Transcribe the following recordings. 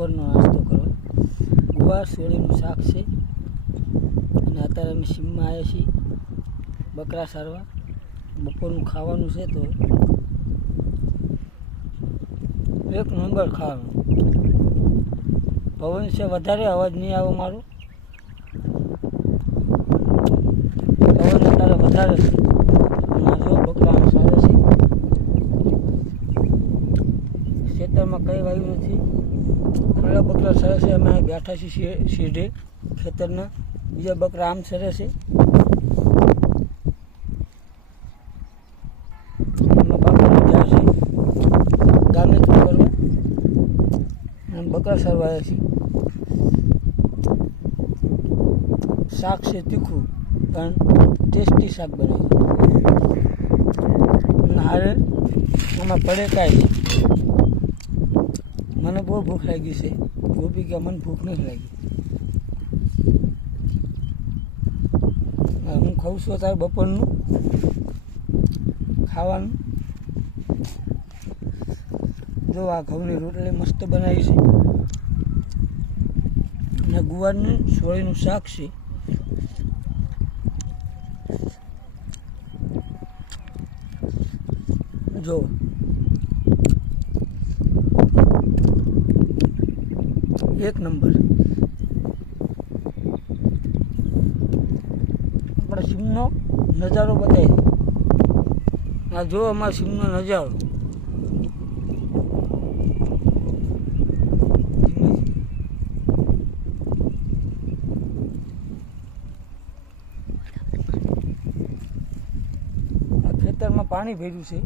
બપોરનો નાસ્તો કરવા. ગુવાર શેરડીનું શાક છે અને અત્યારે અમે સીમમાં આવ્યા છીએ બકરા સારવા. બપોરનું ખાવાનું છે તો એક નંબર ખાવાનું. પવન છે વધારે, અવાજ નહીં આવે મારો. પવન અત્યારે વધારે છે. જો બકરા સારે છે. ખેતરમાં કંઈ વાવ્યું નથી. ખુલ્લા બકરા સરસ છે. અમે બેઠા છીએ સીધે ખેતરના. બીજા બકરા આમ સરસ છે. બાપુ જાય છે ગામે કરવા અને બકરા સારવા આવ્યા છીએ. શાક છે તીખું પણ ટેસ્ટી શાક બનાવ્યું. હારે આમાં પડે કાંઈ છે. મને બહુ ભૂખ લાગી છે. ગોપી કે મને ભૂખ નથી લાગી. હું ખાઉં છું અત્યારે બપોરનું ખાવાનું. જો આ ઘઉંની રોટલી મસ્ત બનાવી છે અને ગુવારનું સોળીનું શાક છે. જો એક નંબર. આપણા સીમનો નજારો બતાવી. આ જો અમારા સીમનો નજારો. આ ખેતરમાં પાણી ભર્યું છે.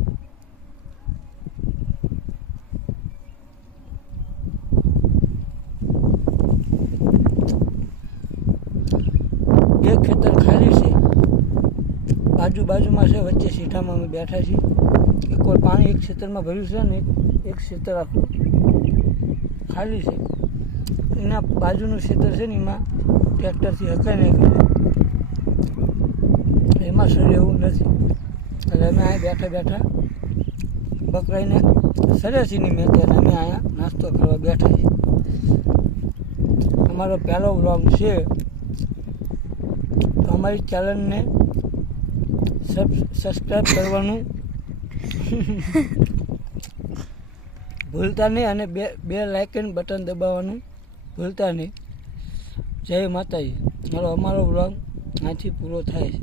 એક ખેતર ખાલી છે, બાજુમાં છે, વચ્ચે સીઠામાં અમે બેઠા છીએ. એક વાર પાણી એક ખેતરમાં ભર્યું છે ને એક ખેતર આખું ખાલી છે. એના બાજુનું ખેતર છે ને એમાં ટ્રેક્ટરથી હકાઈ નાખ્યું છે. એમાં સરે એવું નથી. એટલે અમે અહીંયા બેઠા બકરાઈને સરે છે નહીં મેં ત્યારે અમે અહીંયા નાસ્તો કરવા બેઠા છીએ. અમારો પહેલો વ્લોગ છે. અમારી ચેનલને સબસ્ક્રાઈબ કરવાનું ભૂલતા નહીં અને બે લાઇકન બટન દબાવવાનું ભૂલતા નહીં. જય માતાજી. અમારો વ્લોગ અહીંથી પૂરો થાય છે.